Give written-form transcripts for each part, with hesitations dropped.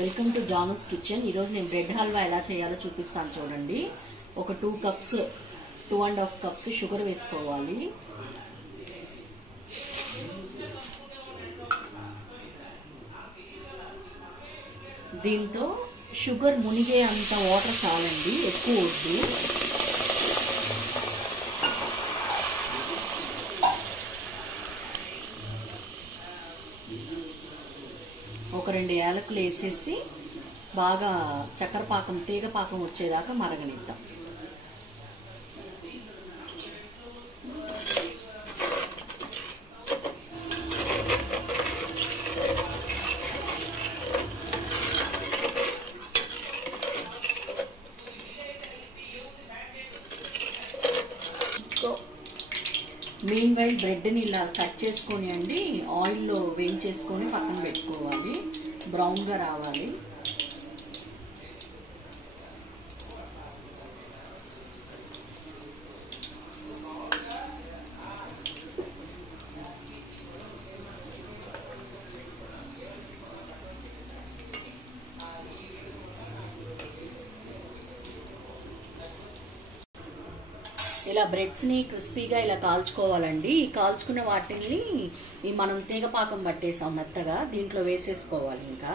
Welcome to Janu's kitchen. ఈరోజు నేను bread halwa ఎలా చేయాలో చూపిస్తాను చూడండి. ఒక 2 కప్స్ 2.5 కప్స్ షుగర్ వేసుకోవాలి. దీంతో షుగర్ మునిగే అంత వాటర్ చాలండి, ఎక్కువ వద్దు. ఒక 2 యాలకులు వేసేసి బాగా చక్కెర పాకం తీగ పాకం వచ్చేదాకా మరగనిద్దాం. మీన్ వైల్ బ్రెడ్ని ఇలా కట్ చేసుకొని అండి ఆయిల్లో వేయించేసుకొని పక్కన పెట్టుకోవాలి. బ్రౌన్గా రావాలి. ఇలా బ్రెడ్స్ని క్రిస్పీగా ఇలా కాల్చుకోవాలండి. ఈ కాల్చుకున్న వాటిని మనం తీగపాకం పట్టేసాం మెత్తగా, దీంట్లో వేసేసుకోవాలి. ఇంకా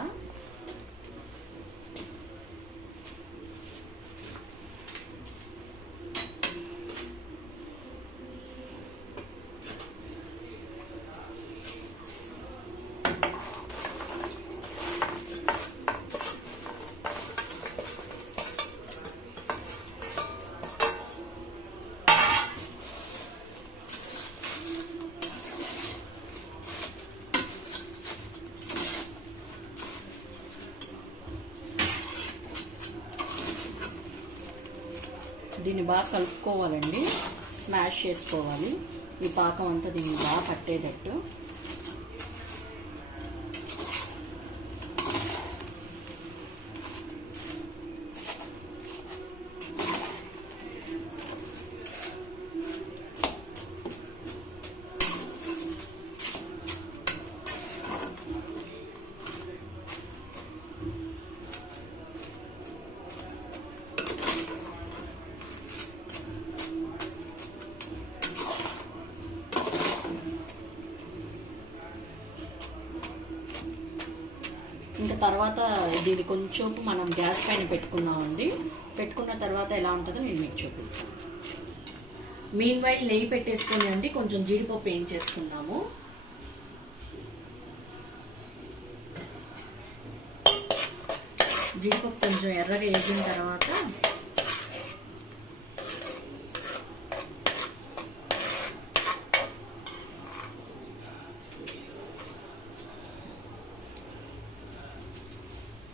దీన్ని బాగా కలుపుకోవాలండి, స్మాష్ చేసుకోవాలి. ఈ పాకం అంతా దీన్ని బాగా పట్టేటట్టు. ఇంకా తర్వాత దీన్ని కొంచెం మనం గ్యాస్ పైన పెట్టుకుందామండి. పెట్టుకున్న తర్వాత ఎలా ఉంటుందో నేను మీకు చూపిస్తాను. మీన్ వైల్ నెయ్యి పెట్టేసుకొని అండి కొంచెం జీడిపప్పు వేయించేసుకుందాము. జీడిపప్పు కొంచెం ఎర్రగా వేగిన తర్వాత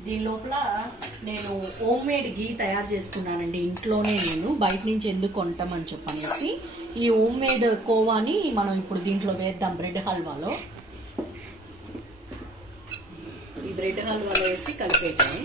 దీని లోపల నేను హోమ్ మేడ్ గీ తయారు చేసుకున్నానండి ఇంట్లోనే. నేను బయట నుంచి ఎందుకు కొంటామని చెప్పనేసి ఈ హోమ్ మేడ్ కోవాని మనం ఇప్పుడు దీంట్లో వేద్దాం. బ్రెడ్ హల్వాలో ఈ బ్రెడ్ హల్వాలో వేసి కలిపేద్దాం.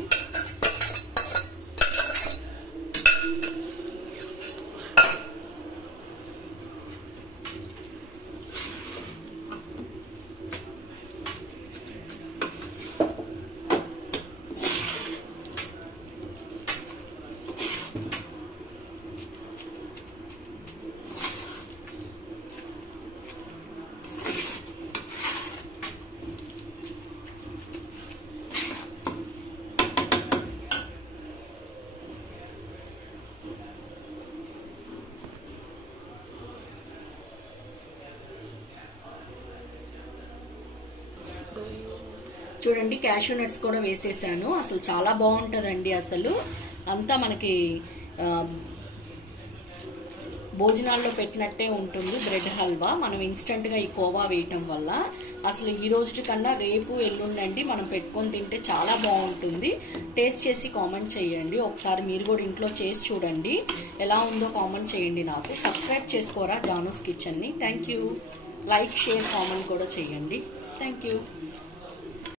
చూడండి, క్యాషూ నట్స్ కూడా వేసేసాను. అసలు చాలా బాగుంటుందండి. అసలు అంతా మనకి భోజనాల్లో పెట్టినట్టే ఉంటుంది బ్రెడ్ హల్వా. మనం ఇన్స్టెంట్గా ఈ కోవా వేయటం వల్ల అసలు ఈ రోజు కన్నా రేపు ఎల్లుండండి మనం పెట్టుకొని తింటే చాలా బాగుంటుంది. టేస్ట్ చేసి కామెంట్ చేయండి. ఒకసారి మీరు కూడా ఇంట్లో చేసి చూడండి, ఎలా ఉందో కామెంట్ చేయండి. నాకు సబ్స్క్రైబ్ చేసుకోరా జానూస్ కిచెన్ని. Thank you. Like, share, comment కూడా చేయండి. Thank you.